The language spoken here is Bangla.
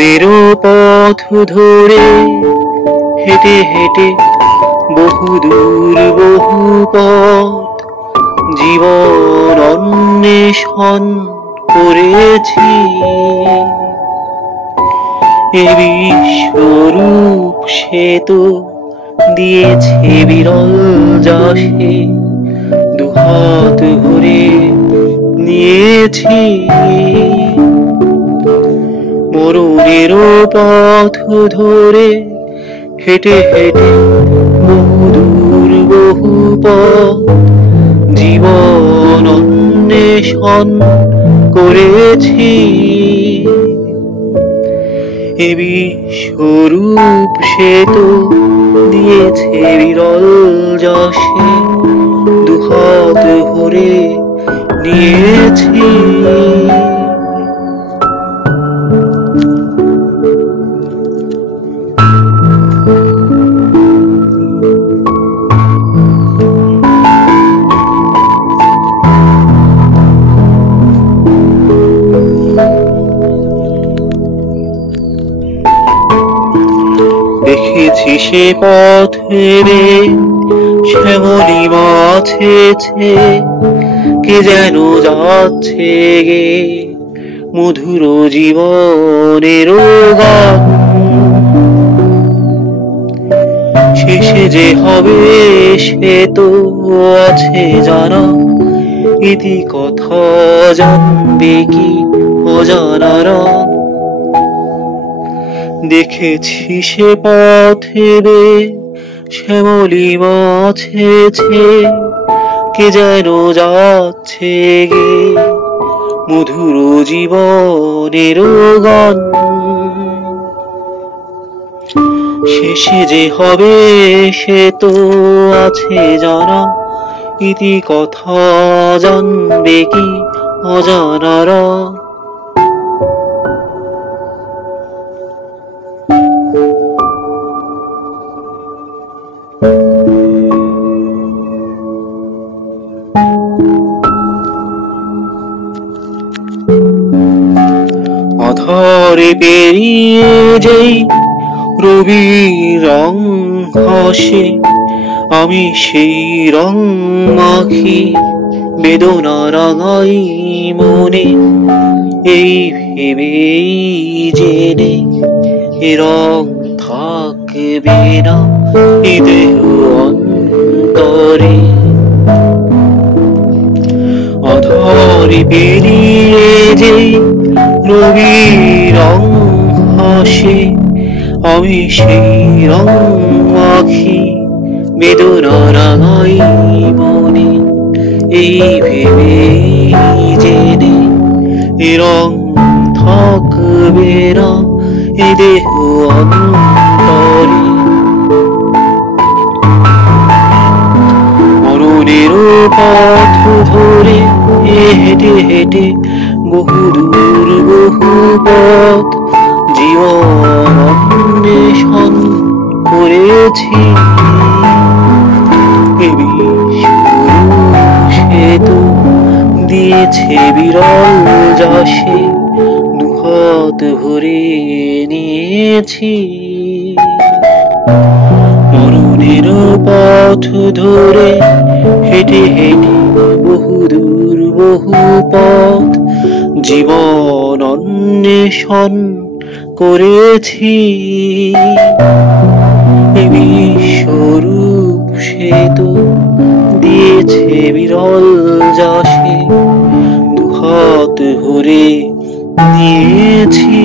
মরণেরও পথ ধরে হেঁটে হেঁটে বহু দূর বহু পথ জীবন অন্বেষণ করেছি। এ বিশ্বরূপ সে তো দিয়েছে বিরল যশে, দুহাত ভরে নিয়েছি। মরণেরও পথ ধরে হেঁটে হেঁটে বহু দূর বহু পথ জীবন অন্বেষণ করেছি। এ বিশ্বরূপ সে তো দিয়েছে বিরল যশে, দুহাত ভরে নিয়েছি। দেখেছি সে পথ ভেবে শ্যামলী মাছেছে, কে যেন যাচ্ছে গে মধুর জীবনের গান। শেষে যে হবে সে তো আছে জানা, ইতি কথা জানবে কি অজানারা। দেখেছি সে পথে শ্যামলী মাছেছে, কে যেন যাচ্ছে গে মধুর জীবনের গান। শেষে যে হবে সে তো আছে জানা, ইতি কথা জানবে কি অজানারা। আধারে পেরিয়ে যেই রবি রং হাসে, আমি সেই রং মাখি বেদনা রাঙাই মনে। এই ভেবেই জেনে এ রং থাকবে না এ দেহ অন্তরে। আধারে পেরিয়ে যেই রবি রং হাসে, আমি সেই রং মাখি বেদনা রাঙাই মনে। এই ভেবে জেনে এ রং থাকবে না এ দেহ অন্তরে। মরণেরও পথ ধরে হেঁটে হেঁটে বহু দূর বহু পথ জীবন অন্বেষণ করেছি। এ বিশ্বরূপ সে তো দিয়েছে বিরল যশে, দুহাত ভরে নিয়েছি। মরণের পথ ধরে হেঁটে হেঁটে বহু দূর বহু পথ জীবন অন্বেষণ করেছি। এ বিশ্বরূপ সে তো দিয়েছে বিরল যশে, দুহাত ভরে নিয়েছি।